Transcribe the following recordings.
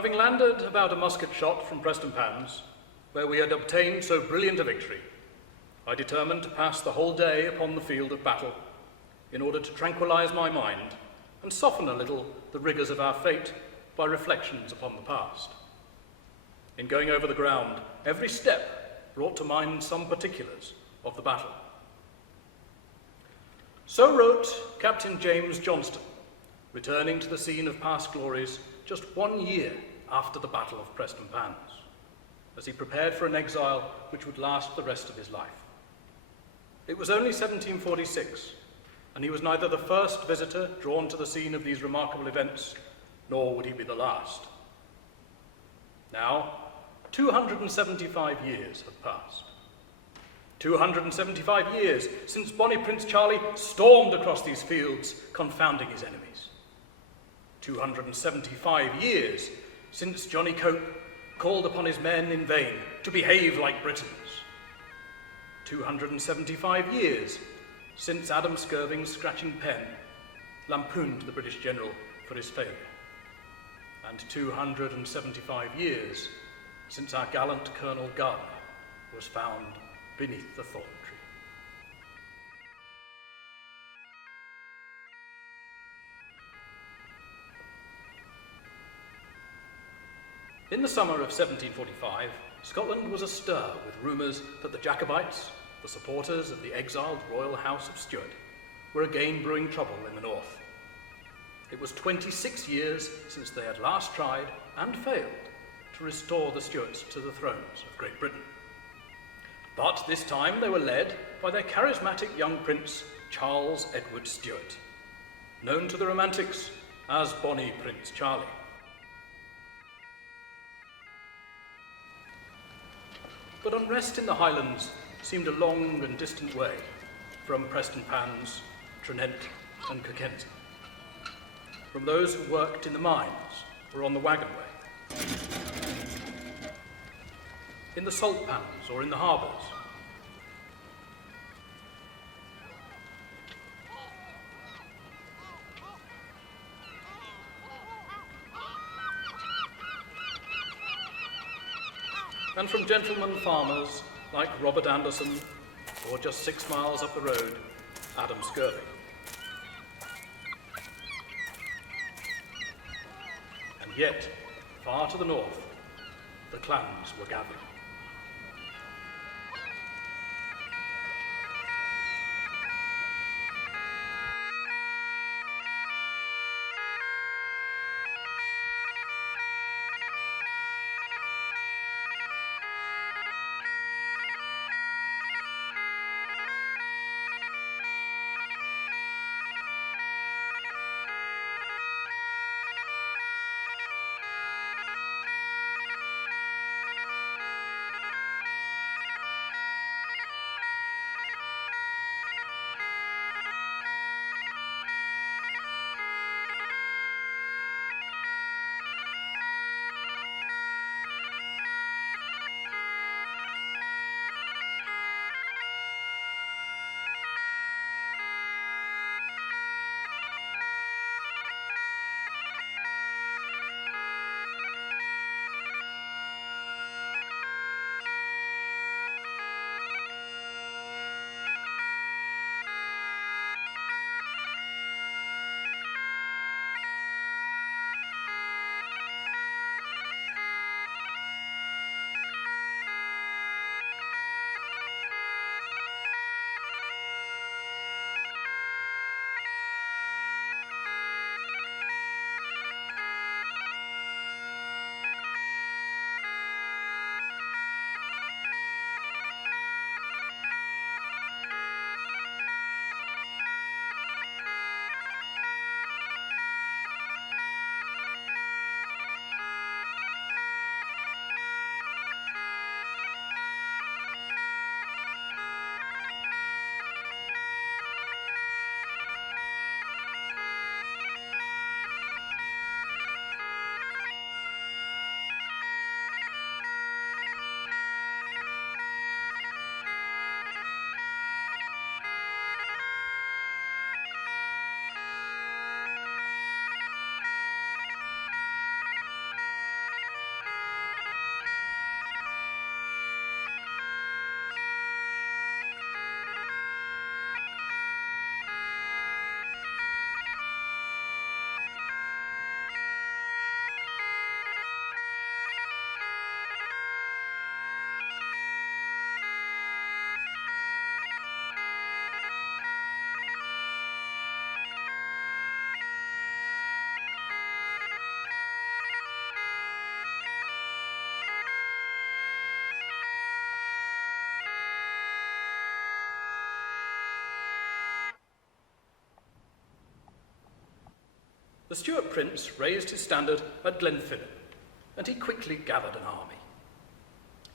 Having landed about a musket shot from Prestonpans, where we had obtained so brilliant a victory, I determined to pass the whole day upon the field of battle in order to tranquilize my mind and soften a little the rigours of our fate by reflections upon the past. In going over the ground, every step brought to mind some particulars of the battle. So wrote Captain James Johnston, returning to the scene of past glories just 1 year after the Battle of Prestonpans, as he prepared for an exile which would last the rest of his life. It was only 1746, and he was neither the first visitor drawn to the scene of these remarkable events, nor would he be the last. Now, 275 years have passed. 275 years since bonny Prince Charlie stormed across these fields, confounding his enemies. 275 years since Johnny Cope called upon his men in vain to behave like Britons. 275 years since Adam Skirving's scratching pen lampooned the British general for his failure. And 275 years since our gallant Colonel Gardner was found beneath the Thorntree. In the summer of 1745, Scotland was astir with rumours that the Jacobites, the supporters of the exiled royal house of Stuart, were again brewing trouble in the north. It was 26 years since they had last tried, and failed, to restore the Stuarts to the thrones of Great Britain. But this time they were led by their charismatic young prince, Charles Edward Stuart, known to the Romantics as Bonnie Prince Charlie. But unrest in the Highlands seemed a long and distant way from Prestonpans, Tranent and Kirkensall, from those who worked in the mines or on the wagon way, in the salt pans or in the harbours, and from gentlemen farmers like Robert Anderson, or just 6 miles up the road, Adam Skirving. And yet, far to the north, the clans were gathering. the Stuart prince raised his standard at Glenfinnan, and he quickly gathered an army.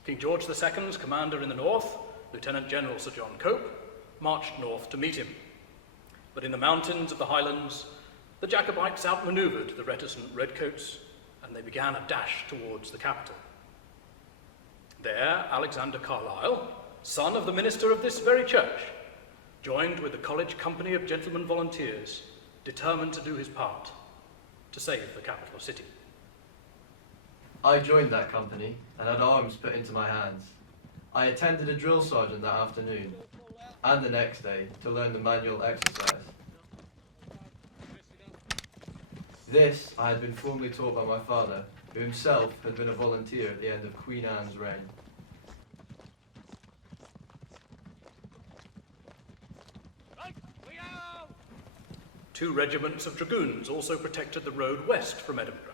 King George II's commander in the north, Lieutenant General Sir John Cope, marched north to meet him. But in the mountains of the Highlands, the Jacobites outmanoeuvred the reticent redcoats, and they began a dash towards the capital. There, Alexander Carlisle, son of the minister of this very church, joined with the college company of gentlemen volunteers, determined to do his part to save the capital city. I joined that company and had arms put into my hands. I attended a drill sergeant that afternoon and the next day to learn the manual exercise. This I had been formally taught by my father, who himself had been a volunteer at the end of Queen Anne's reign. Two regiments of dragoons also protected the road west from Edinburgh,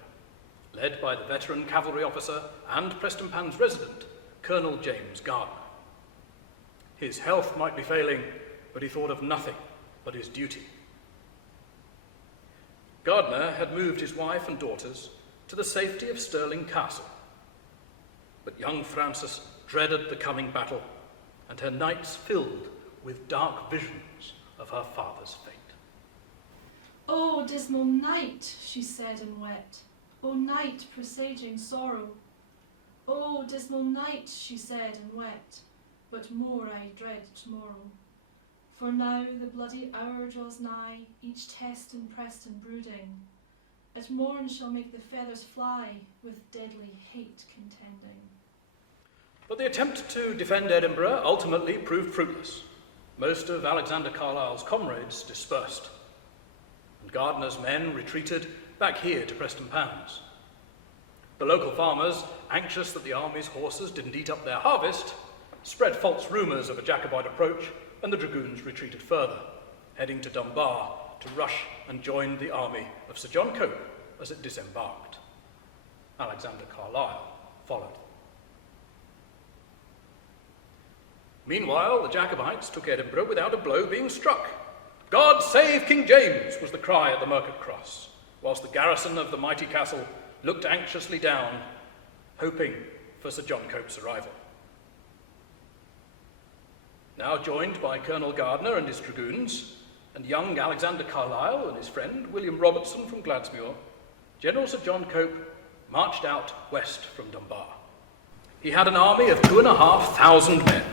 led by the veteran cavalry officer and Prestonpans resident, Colonel James Gardner. His health might be failing, but he thought of nothing but his duty. Gardner had moved his wife and daughters to the safety of Stirling Castle, but young Frances dreaded the coming battle, and her nights filled with dark visions of her father's fate. "Oh, dismal night," she said and wept. "Oh, night presaging sorrow. Oh, dismal night," she said and wept. But more I dread tomorrow. For now the bloody hour draws nigh, each test in Preston brooding. At morn shall make the feathers fly, with deadly hate contending. But the attempt to defend Edinburgh ultimately proved fruitless. Most of Alexander Carlisle's comrades dispersed, and Gardner's men retreated back here to Prestonpans. The local farmers, anxious that the army's horses didn't eat up their harvest, spread false rumours of a Jacobite approach, and the dragoons retreated further, heading to Dunbar to rush and join the army of Sir John Cope as it disembarked. Alexander Carlisle followed. Meanwhile, the Jacobites took Edinburgh without a blow being struck. "God save King James," was the cry at the Market Cross, whilst the garrison of the mighty castle looked anxiously down, hoping for Sir John Cope's arrival. Now joined by Colonel Gardner and his dragoons, and young Alexander Carlisle and his friend William Robertson from Gladsmuir, General Sir John Cope marched out west from Dunbar. He had an army of 2,500 men,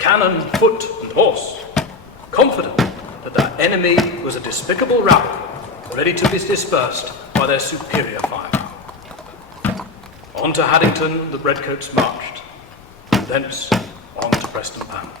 cannon, foot, and horse, confident that their enemy was a despicable rabble, ready to be dispersed by their superior fire. On to Haddington the redcoats marched, and thence on to Prestonpans.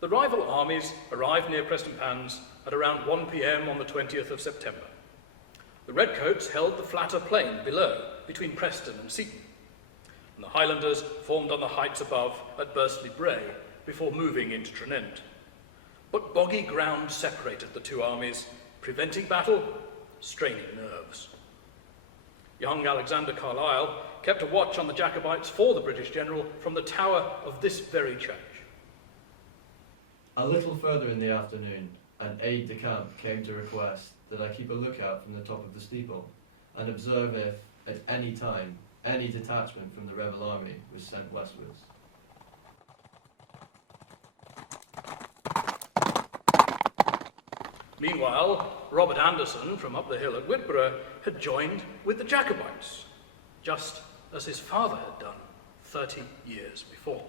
The rival armies arrived near Prestonpans at around 1 p.m. on the 20th of September. The redcoats held the flatter plain below, between Preston and Seaton, and the Highlanders formed on the heights above at Bursley Bray before moving into Tranent. But boggy ground separated the two armies, preventing battle, straining nerves. Young Alexander Carlisle kept a watch on the Jacobites for the British general from the tower of this very church. A little further in the afternoon, an aide-de-camp came to request that I keep a lookout from the top of the steeple and observe if, At any time, any detachment from the rebel army was sent westwards. Meanwhile, Robert Anderson from up the hill at Whitborough had joined with the Jacobites, just as his father had done 30 years before.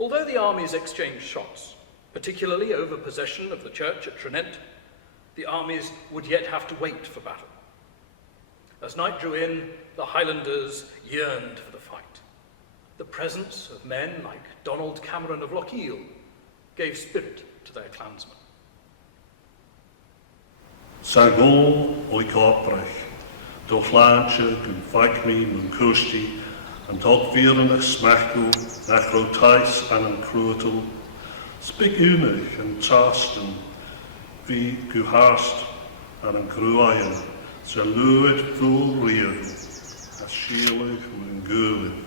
Although the armies exchanged shots, particularly over possession of the church at Trinent, the armies would yet have to wait for battle. As night drew in, the Highlanders yearned for the fight. The presence of men like Donald Cameron of Lochiel gave spirit to their clansmen. Sagol o'i corprach, do llaanche, gyn fagmi, mwyn cwsti, and tot vieren smachtel, nach rotais an een cruetel, spik unig en tasten, wie gu haast an een cruaien, ze luid voel rier, as shielig mwyn gulen,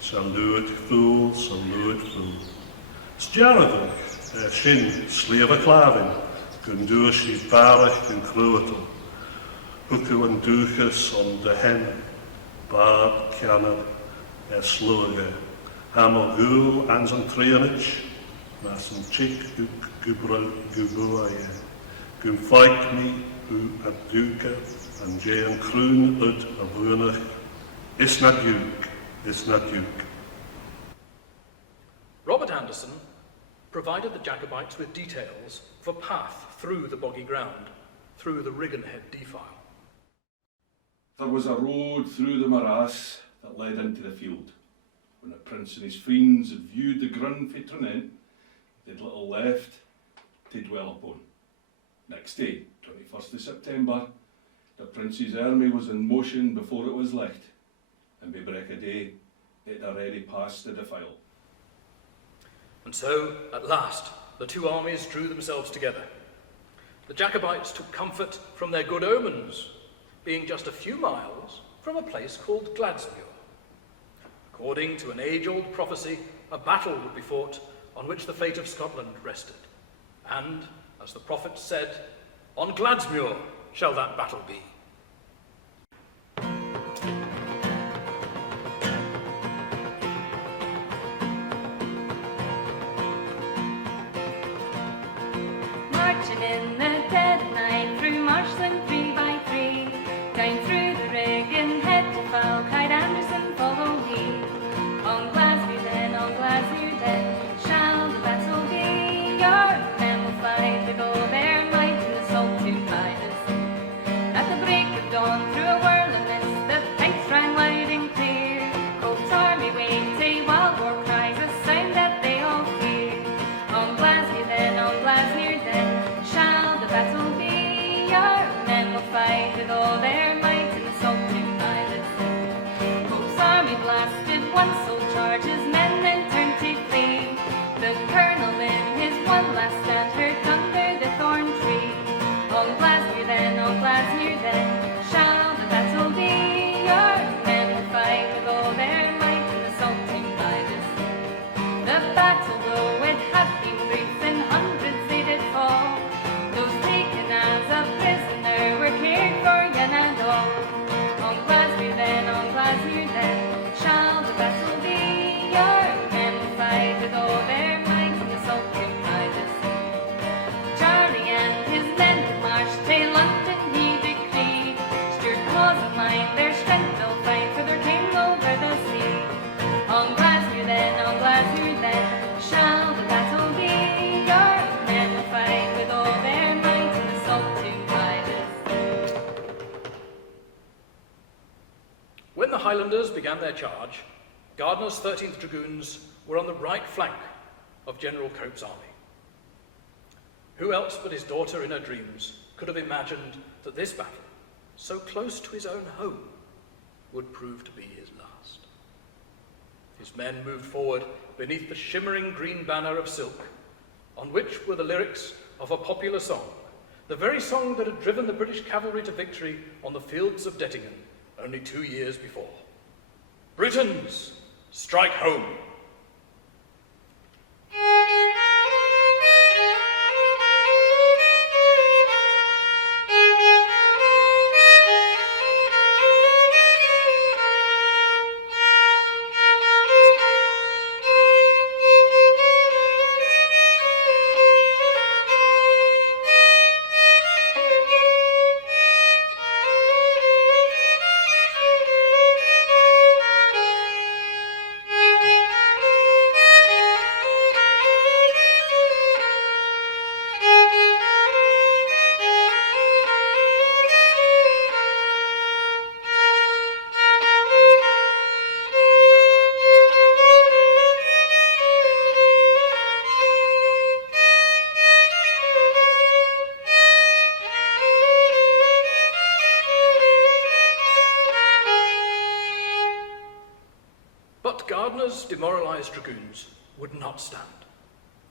ze luid voel. Stjarrig, shin, sleve klavin, gun duurs die parig en cruetel, hoeku en duches om de hen, Bad Canad, Sluge, Hamel Gul and some Trianich, Massen Chick, Gubuaye, Gun Fight Me, U at Duke, and Jay and Kroon Ud of Wunach, It's not Duke. Robert Anderson provided the Jacobites with details of a path through the boggy ground, through the Rigganhead defile. There was a road through the morass that led into the field. When the prince and his friends had viewed the grun fae Trinent, they'd little left to dwell upon. Next day, 21st of September, the prince's army was in motion before it was licht, and by break of day, it had already passed the defile. And so, at last, the two armies drew themselves together. The Jacobites took comfort from their good omens, being just a few miles from a place called Gladsmuir. According to an age-old prophecy, a battle would be fought on which the fate of Scotland rested. And, as the prophet said, on Gladsmuir shall that battle be. Marching in the dead of night through marshland 3 by 3, down through the Rigganhead to Foul, cried Anderson, follow me. On Glasgow then, shall the battle be. Your men will fight with all their might in the Saltoon by the sea. At the break of dawn, through a whirling mist, the pipes rang loud and clear. Cope's army waved a wild war cries, a sound that they all fear. On Glasgow then, shall the battle be. Your men will fight with all their might in the Saltoon by the sea. Cope's army blasted one sole charge, his men then turned to flee. The colonel in his one last stand heard thunder the Thorntree. On Glasgow then, shall the battle be. Your men will fight with all their might in the Saltoon by the sea. The battle, though it had been brief, in hundreds they did fall. Those taken as a prisoner were cared for young and old. On Glasgow then, shall the battle be. Your men will fight with all their might in the Saltoon by the sea. Charlie and his men did march to London, he decreed. Stuart cause of mind, their strength they'll fight for their king over the sea. On Glasgow then, shall the battle be. Your men will fight with all their might in the Saltoon by the sea. When the Highlanders began their charge, Gardiner's 13th Dragoons were on the right flank of General Cope's army. Who else but his daughter in her dreams could have imagined that this battle, so close to his own home, would prove to be his last? His men moved forward beneath the shimmering green banner of silk, on which were the lyrics of a popular song the very song that had driven the British cavalry to victory on the fields of Dettingen only 2 years before. Britons, strike home! Demoralised dragoons would not stand,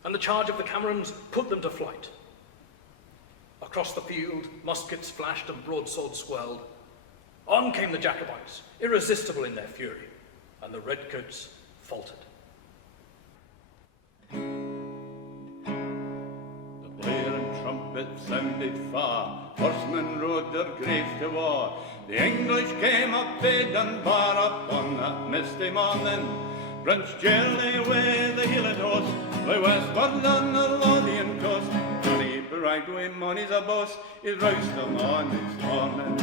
and the charge of the Camerons put them to flight. Across the field, muskets flashed and broadswords swirled. On came the Jacobites, irresistible in their fury, and the redcoats faltered. The blaring trumpet sounded far, horsemen rode their graves to war. The English came up to Dunbar upon that misty morning. Prince Charlie with the Highland host flew westward on the Lothian coast. Johnny bragged with money's a boss, he roused them on this morning.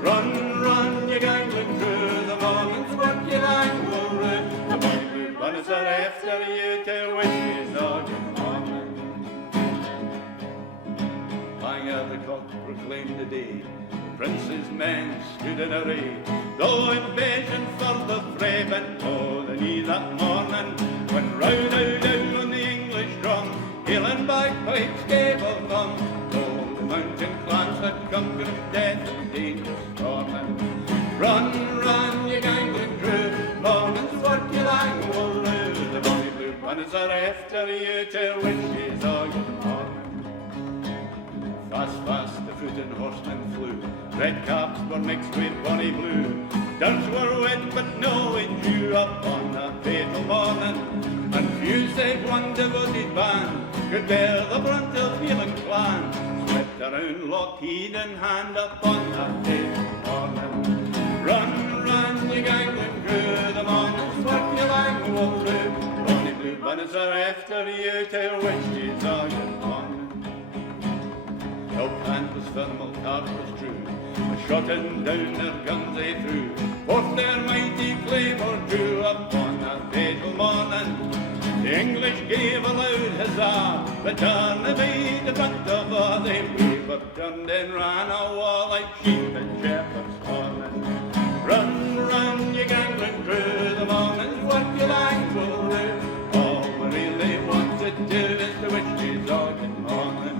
Run, run, you gangling crew, the morning's work you angle rue. The bonny blue bonnets are after you to wish you all good morning. Clang of the cock proclaimed the day. Prince's men stood in array, though invasion for the fray bent to the knee that morning. When round on the English drum, Highland bagpipes gave a thumb, though the mountain clans had conquered death and dangerous storming. Run, run, you gangling crew, morning's work you lang will rue. The bonny blue bonnets are after you to wish yous all good morning. Fast, fast the foot and horsemen flew, red caps were mixed with bonny blue. Dirks were wet, but no wind drew upon that fatal morning. And few save one devoted band could bear the brunt of Highland clan, swept around Lockheed in hand upon that fatal morning. Run, run, you gangling crew, the morning's work you lang will rue. Bonny blue bonnets are after you to wish yous all good morning. Elk hand was firm, Elk heart was true, a shotting down their guns they threw. Forth their mighty claymore drew upon that fatal morning. The English gave a loud huzzah, but turned they made the front of all. They wavered, turned and ran a war like sheep and shepherds calling. Run, run, you gangling crew, the morning's work you lang will rue. All we really want to do is to wish yous all good morning.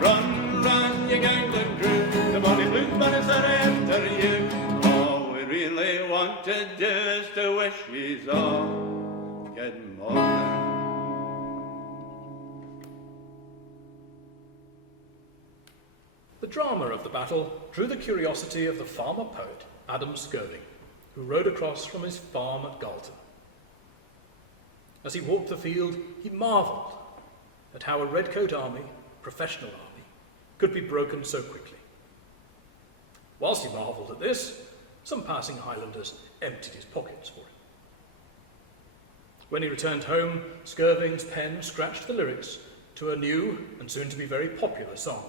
Run, run, you gangling crew, the bonny blue bonnets are after you. All we really want to do is to wish yous all good morning. The drama of the battle drew the curiosity of the farmer poet Adam Skirving, who rode across from his farm at Galton. As he walked the field, he marvelled at how a redcoat army, professional army, could be broken so quickly. Whilst he marvelled at this, some passing Highlanders emptied his pockets for him. When he returned home, Skirving's pen scratched the lyrics to a new and soon to be very popular song,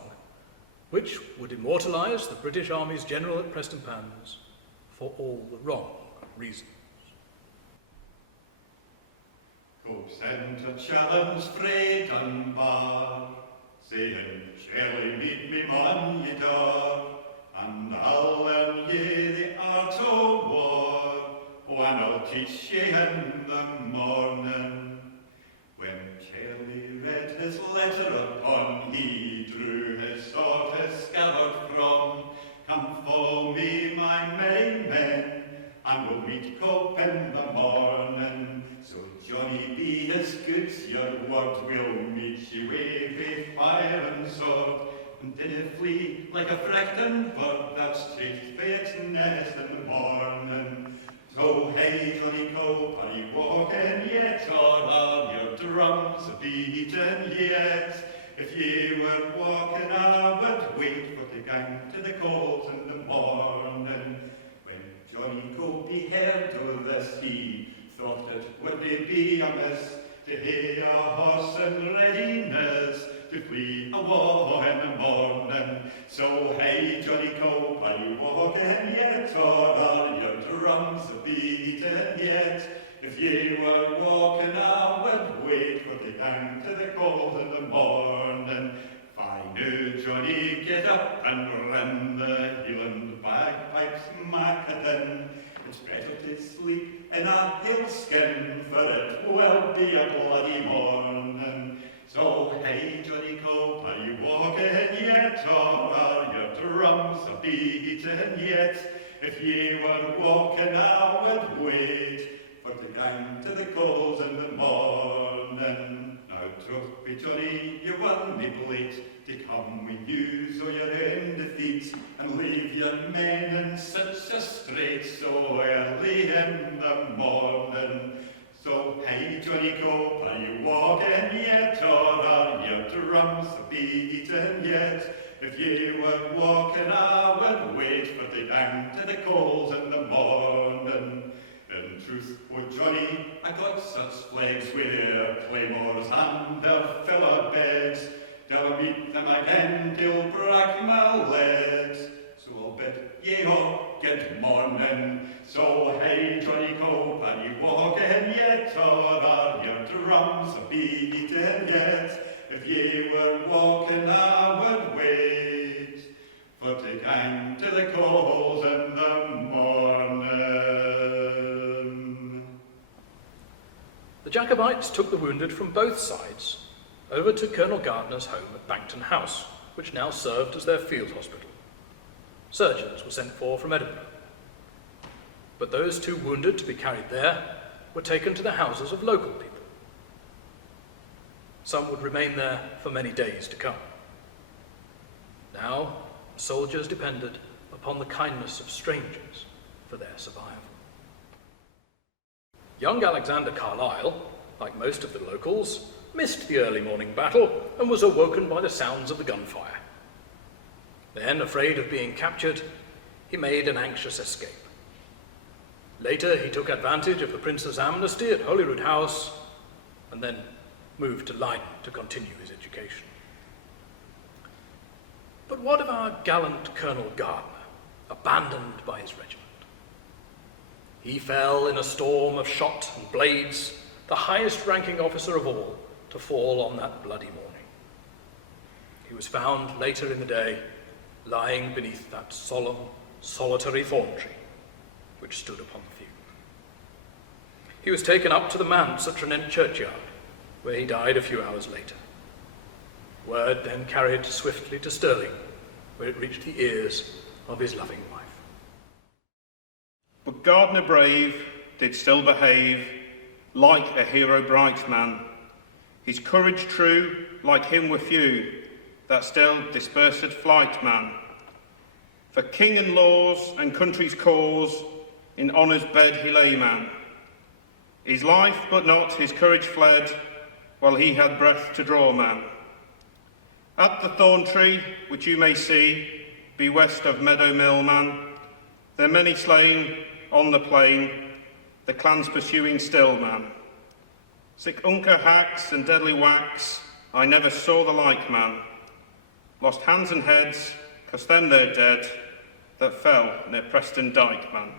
which would immortalise the British Army's general at Prestonpans for all the wrong reasons. Go send a challenge frae Dunbar, saying, Shall meet me mon ye door, and I'll learn ye the art of war, and I'll teach ye in the morning. When Charlie read his letter upon, he drew his sword, his scabbard from. Come follow me, my merry men, and we'll meet Cope in the morning. So Johnny, be as good's your word, we'll meet ye with fire and sword. and dinna flee like a frightened bird that's chased by its nest in the morning. So hey, Johnny Cope, are you walking yet, or are your drums beating yet? If ye were walking, I would wait for the gang to the calls in the morning. When Johnny Cope heard of this, he thought it would be amiss to hear a horse in readiness to flee a war in the morning. So hey, Johnny Cope, are you walking yet, or are your drums beating yet? If ye were walking, I would wait for the gang to the calls in the morning. Fine, now Johnny, get up and run the Hieland bagpipes macadin. It's better to sleep in a hailskin, for it will be a bloody morning. So hey, Johnny Cope, are you walking yet, or are your drums beating yet? If ye were walking, I would wait for the gang to the calls in the morning. Now, troth be Johnny, you won me late to come with news o' your own defeat, and leave your men in such a strait so early in the morning. So, hey, Johnny Cope, are you walking yet, or are your drums beating yet? If ye were walking, I would wait for the gang to the calls in the morning. In truth, oh Johnny, I got such flags with their claymores and their fellow beds. They'll meet them again, they'll break my legs. So I'll bid ye all good morning. So hey, Johnny Cope, are you walking yet, or are your drums beating yet? If ye were walking, I would wait for the gang to the calls in the morning. The Jacobites took the wounded from both sides over to Colonel Gardner's home at Bankton House, which now served as their field hospital. Surgeons were sent for from Edinburgh. But those too wounded to be carried there were taken to the houses of local people. Some would remain there for many days to come. Now, soldiers depended upon the kindness of strangers for their survival. Young Alexander Carlyle, like most of the locals, missed the early morning battle and was awoken by the sounds of the gunfire. Then, afraid of being captured, he made an anxious escape. Later, he took advantage of the Prince's amnesty at Holyrood House and then moved to Leiden to continue his education. But what of our gallant Colonel Gardner, abandoned by his regiment? He fell in a storm of shot and blades, the highest-ranking officer of all to fall on that bloody morning. He was found later in the day, lying beneath that solemn, solitary thorn tree which stood upon the field. He was taken up to the manse at Tranent churchyard, where he died a few hours later. Word then carried swiftly to Stirling, where it reached the ears of his loving wife. But Gardner brave did still behave like a hero bright man. His courage true, like him were few, that still dispersed flight man. For king and laws and country's cause, in honour's bed he lay man. His life but not his courage fled, while he had breath to draw man. At the Thorntree, which you may see, be west of Meadow Mill man, there many slain on the plain, the clans pursuing still man. Sick unker hacks and deadly whacks, I never saw the like man. Lost hands and heads, 'cause them they're dead, that fell near Preston Dyke man.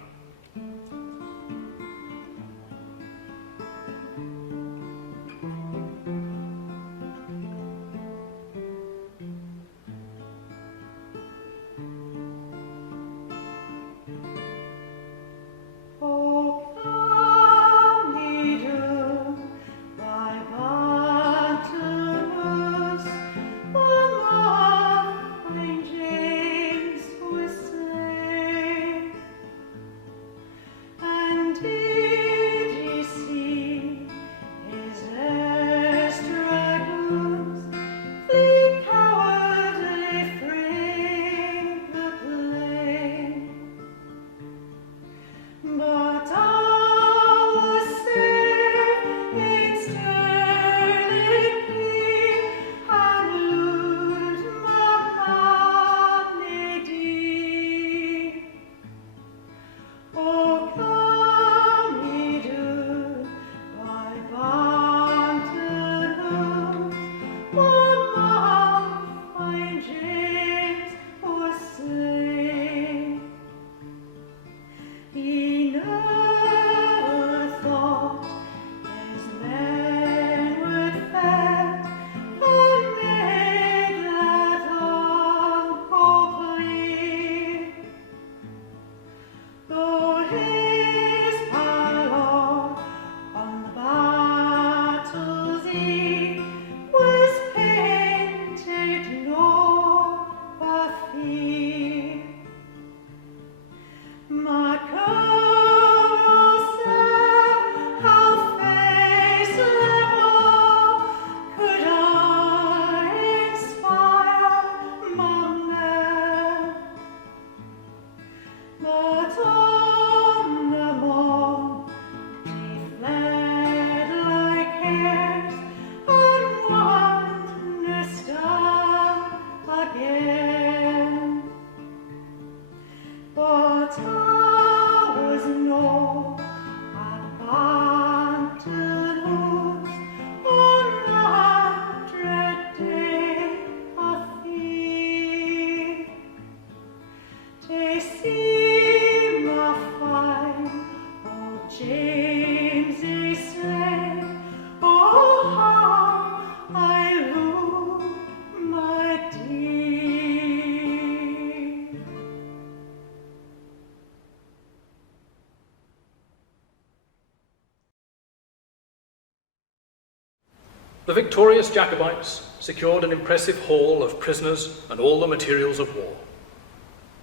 The victorious Jacobites secured an impressive haul of prisoners and all the materials of war.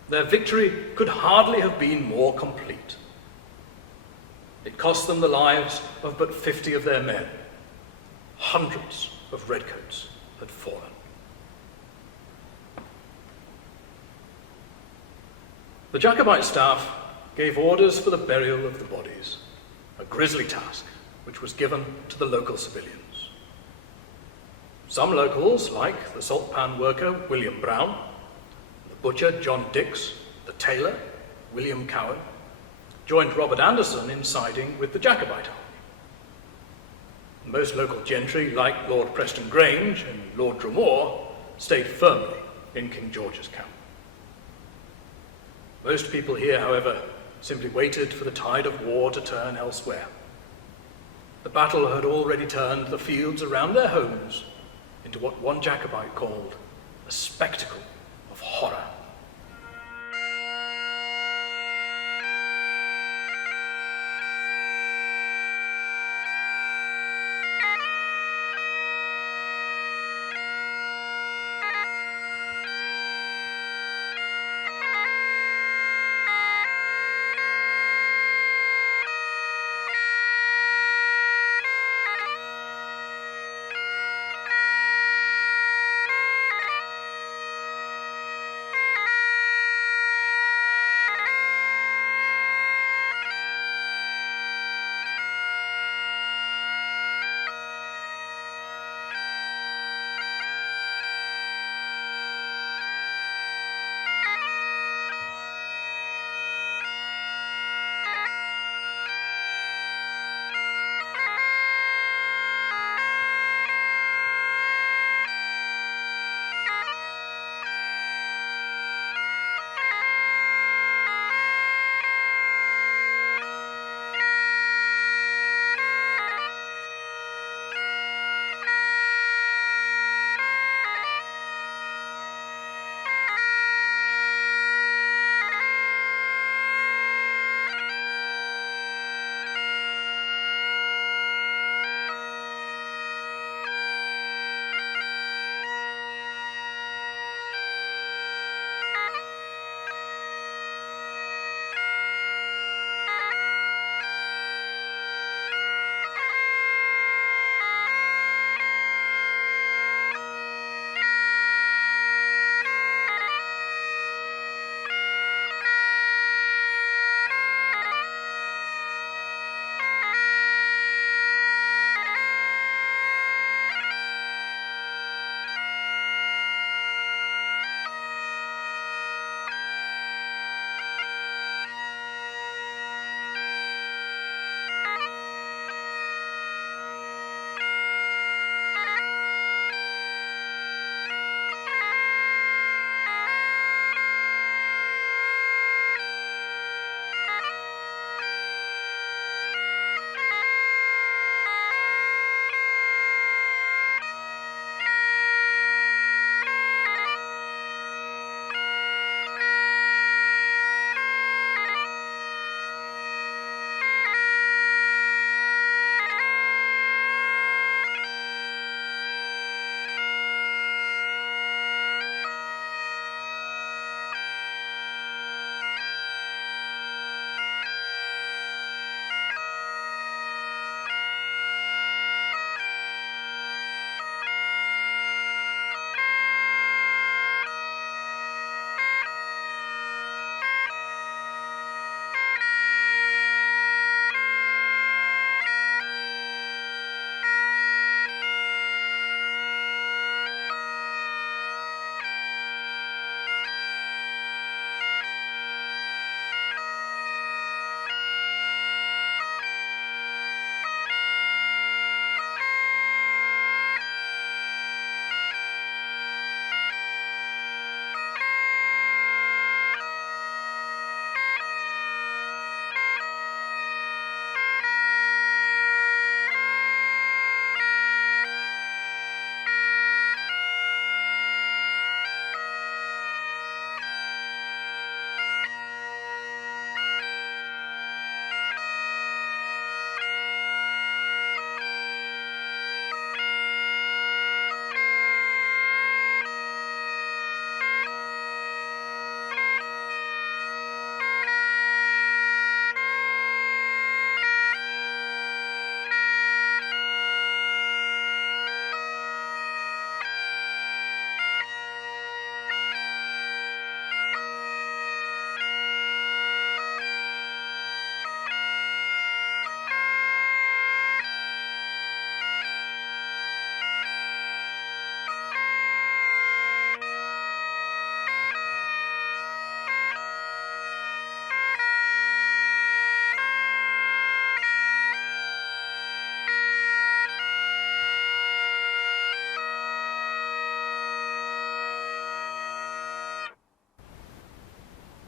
Their victory could hardly have been more complete. It cost them the lives of but 50 of their men. Hundreds of redcoats had fallen. The Jacobite staff gave orders for the burial of the bodies, a grisly task which was given to the local civilians. Some locals, like the salt pan worker William Brown, the butcher John Dix, the tailor William Cowan, joined Robert Anderson in siding with the Jacobite army. Most local gentry, like Lord Preston Grange and Lord Dromore, stayed firmly in King George's camp. Most people here, however, simply waited for the tide of war to turn elsewhere. The battle had already turned the fields around their homes into what one Jacobite called a spectacle of horror.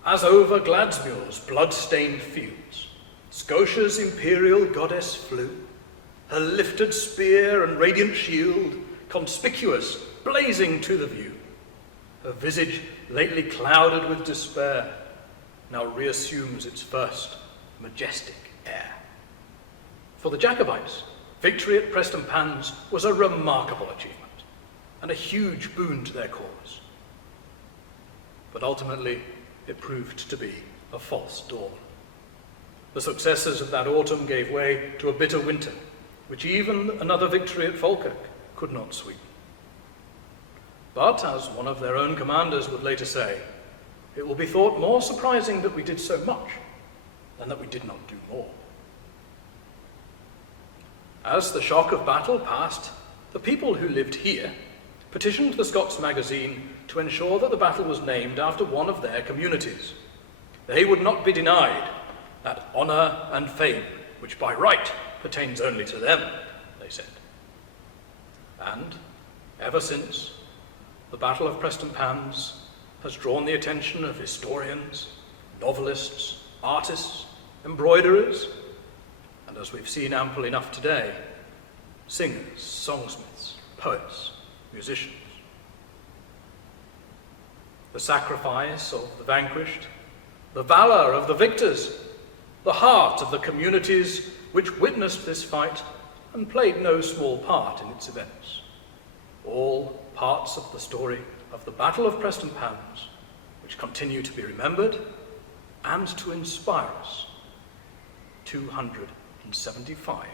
as over Gladsmuir's blood-stained fields, Scotia's imperial goddess flew, her lifted spear and radiant shield, conspicuous, blazing to the view. Her visage, lately clouded with despair, now reassumes its first majestic air. For the Jacobites, victory at Prestonpans was a remarkable achievement and a huge boon to their cause. But ultimately, it proved to be a false dawn. The successes of that autumn gave way to a bitter winter, which even another victory at Falkirk could not sweeten. But, as one of their own commanders would later say, it will be thought more surprising that we did so much than that we did not do more. As the shock of battle passed, the people who lived here petitioned the Scots Magazine to ensure that the battle was named after one of their communities. They would not be denied that honour and fame, which by right pertains only to them, they said. And, ever since, the Battle of Prestonpans has drawn the attention of historians, novelists, artists, embroiderers, and as we've seen ample enough today, singers, songsmiths, poets, musicians. The sacrifice of the vanquished, the valour of the victors, the heart of the communities which witnessed this fight and played no small part in its events. All parts of the story of the Battle of Prestonpans, which continue to be remembered and to inspire us 275